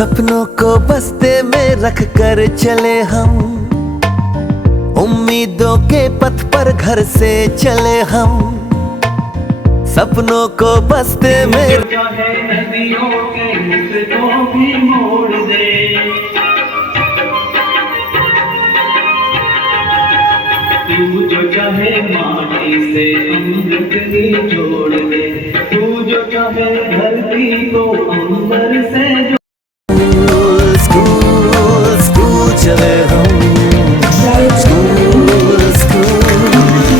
सपनों को बस्ते में रख कर चले हम, उम्मीदों के पथ पर घर से चले हम। सपनों को बस्ते में चाहे नदियों के मुख को भी मोड़ दे, तू जो चाहे माटी से अमृत जोड़ दे, तू जो चाहे धरती को अंबर से स्कूल स्कूल चले हम, स्कूल स्कूल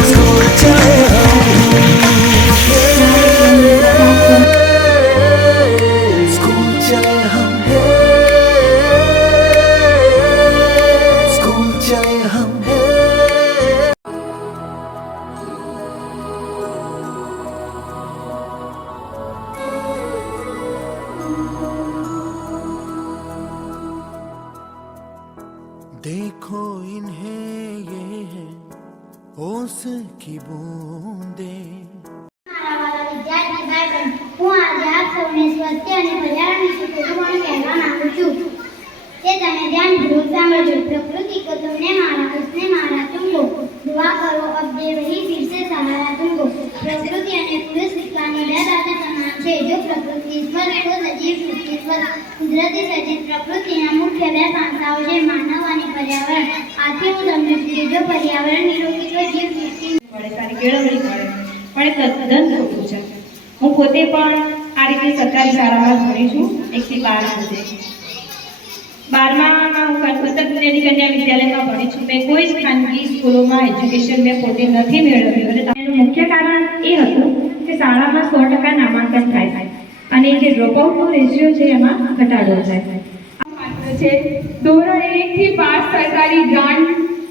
स्कूल चले हम, स्कूल चले हम, स्कूल चले हम। देखो इन्हें ये है ओस की बूंदे। વિદ્યાર્થી ભાઈ હું આજે આપ સૌને સ્વાસ્થ્ય અને પર્યાવરણ વિશે થોડું ઘણું કહેવા માંગુ છું તે તમે ધ્યાનપૂર્વક સાંભળજો। प्रकृति को तुमने मारा उसने मारा तुमको, दुआ करो अब दे वही फिर से सहारा तुमको। प्रकृति અને પુરુષ વિજ્ઞાનની બે બાજુ સમાન છે। જો પ્રકૃતિ સ્વસ્થ તો સજીવ સૃષ્ટિ સ્વસ્થ। કુદરતી સર્જિત પ્રકૃતિના મુખ્ય બે પાસાઓ છે માનવ અને પર્યાવરણ। આથી હું તમને જો પર્યાવરણ નિરોગી તો જીવ સૃષ્ટિ સારી કેળવણી મળે, પણ એ તદ્દન ખોટું છે। હું પોતે પણ આ રીતે સરકારી શાળામાં ભણી છું 1 થી 12 સુધી। 12માં હું ઉત્તરપ્રદેશની કન્યા વિદ્યાલયમાં ભણી છું। મેં કોઈ જ ખાનગી સ્કૂલોમાં એજ્યુકેશન મેં પોતે નથી મેળવ્યું અને તેનું મુખ્ય કારણ એ હતું કે શાળામાં 100% નામાંકન થાય અને જે ડ્રોપઆઉટનો રેશિયો છે એમાં ઘટાડો થાય છે। ધોરણ 1 થી 5 સરકારી ગ્રાન્ટ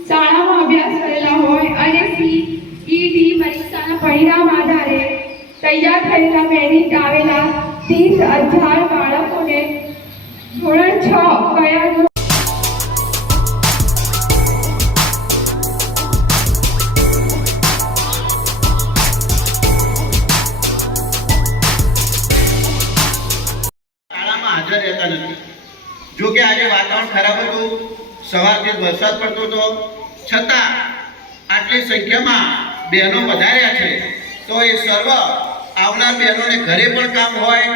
શાળામાં અભ્યાસ કરેલા હોય અને સીઈટી પરીક્ષાના પરિણામ આધારે તૈયાર થયેલા મેરિટ આવેલા 30,000 બાળકોને ધોરણ 6 કયા હાજર રહેતા નથી। જો કે આજે વાતાવરણ ખરાબ હતું, સવારથી વરસાદ પડતો હતો, છતાં આટલી સંખ્યામાં બહેનો વધાર્યા છે। તો એ સર્વ આવનાર બહેનોને ઘરે પણ કામ હોય